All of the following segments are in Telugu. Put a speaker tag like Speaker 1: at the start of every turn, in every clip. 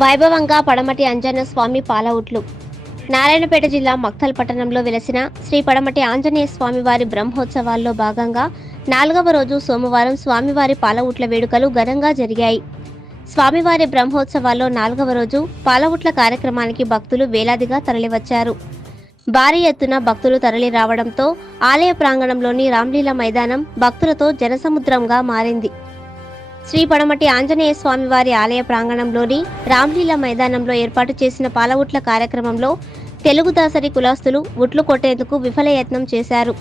Speaker 1: వైభవంగా పడమటి అంజన స్వామి పాలవుట్లు. నారాయణపేట జిల్లా మక్తల్ పట్టణంలో వెలసిన శ్రీ పడమటి ఆంజనేయ స్వామివారి బ్రహ్మోత్సవాల్లో భాగంగా నాలుగవ రోజు సోమవారం స్వామివారి పాలవుట్ల వేడుకలు ఘనంగా జరిగాయి. స్వామివారి బ్రహ్మోత్సవాల్లో నాలుగవ రోజు పాలవుట్ల కార్యక్రమానికి భక్తులు వేలాదిగా తరలివచ్చారు. భారీ ఎత్తున భక్తులు తరలి రావడంతో ఆలయ ప్రాంగణంలోని రామ్లీల మైదానం భక్తులతో జనసముద్రంగా మారింది. శ్రీ పడమటి ఆంజనేయ స్వామి వారి ఆలయ ప్రాంగణంలోని రామ్లీల మైదానంలో ఏర్పాటు చేసిన పాలవుట్ల కార్యక్రమంలో తెలుగు దాసరి కులస్తులు ఉట్లు కొట్టేందుకు విఫలయత్నం చేశారు.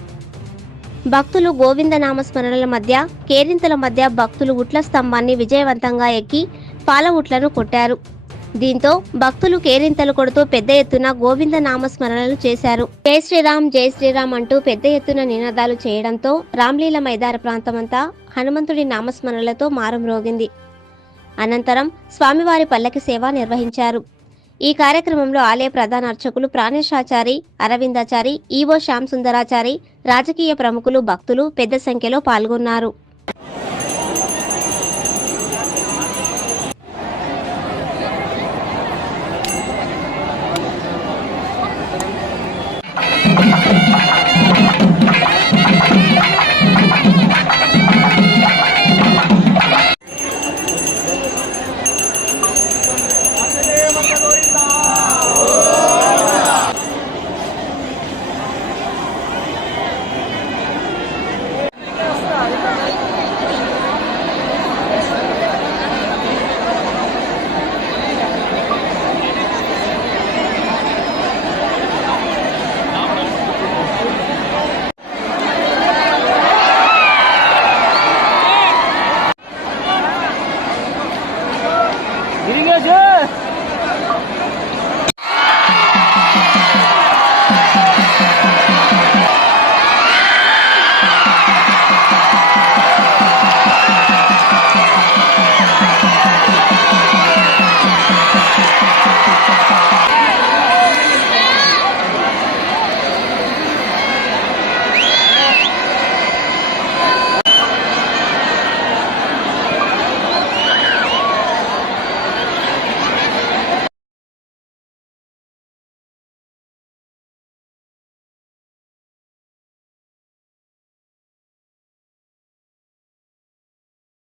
Speaker 1: భక్తులు గోవింద నామస్మరణల మధ్య కేరింతల మధ్య భక్తులు ఉట్ల స్తంభాన్ని విజయవంతంగా ఎక్కి పాలవుట్లను కొట్టారు. దీంతో భక్తులు కేరింతలు కొడుతూ పెద్ద ఎత్తున గోవింద నామస్మరణలు చేశారు. జై శ్రీరామ్ జై శ్రీరామ్ అంటూ పెద్ద ఎత్తున నినాదాలు చేయడంతో రామ్లీల మైదాన ప్రాంతమంతా హనుమంతుడి నామస్మరణలతో మారుమ్రోగింది అనంతరం స్వామివారి పల్లకి సేవ నిర్వహించారు. ఈ కార్యక్రమంలో ఆలయ ప్రధాన అర్చకులు ప్రాణేశాచారి అరవిందాచారి ఈవో శ్యామ్ సుందరాచారి రాజకీయ ప్రముఖులు భక్తులు పెద్ద సంఖ్యలో పాల్గొన్నారు.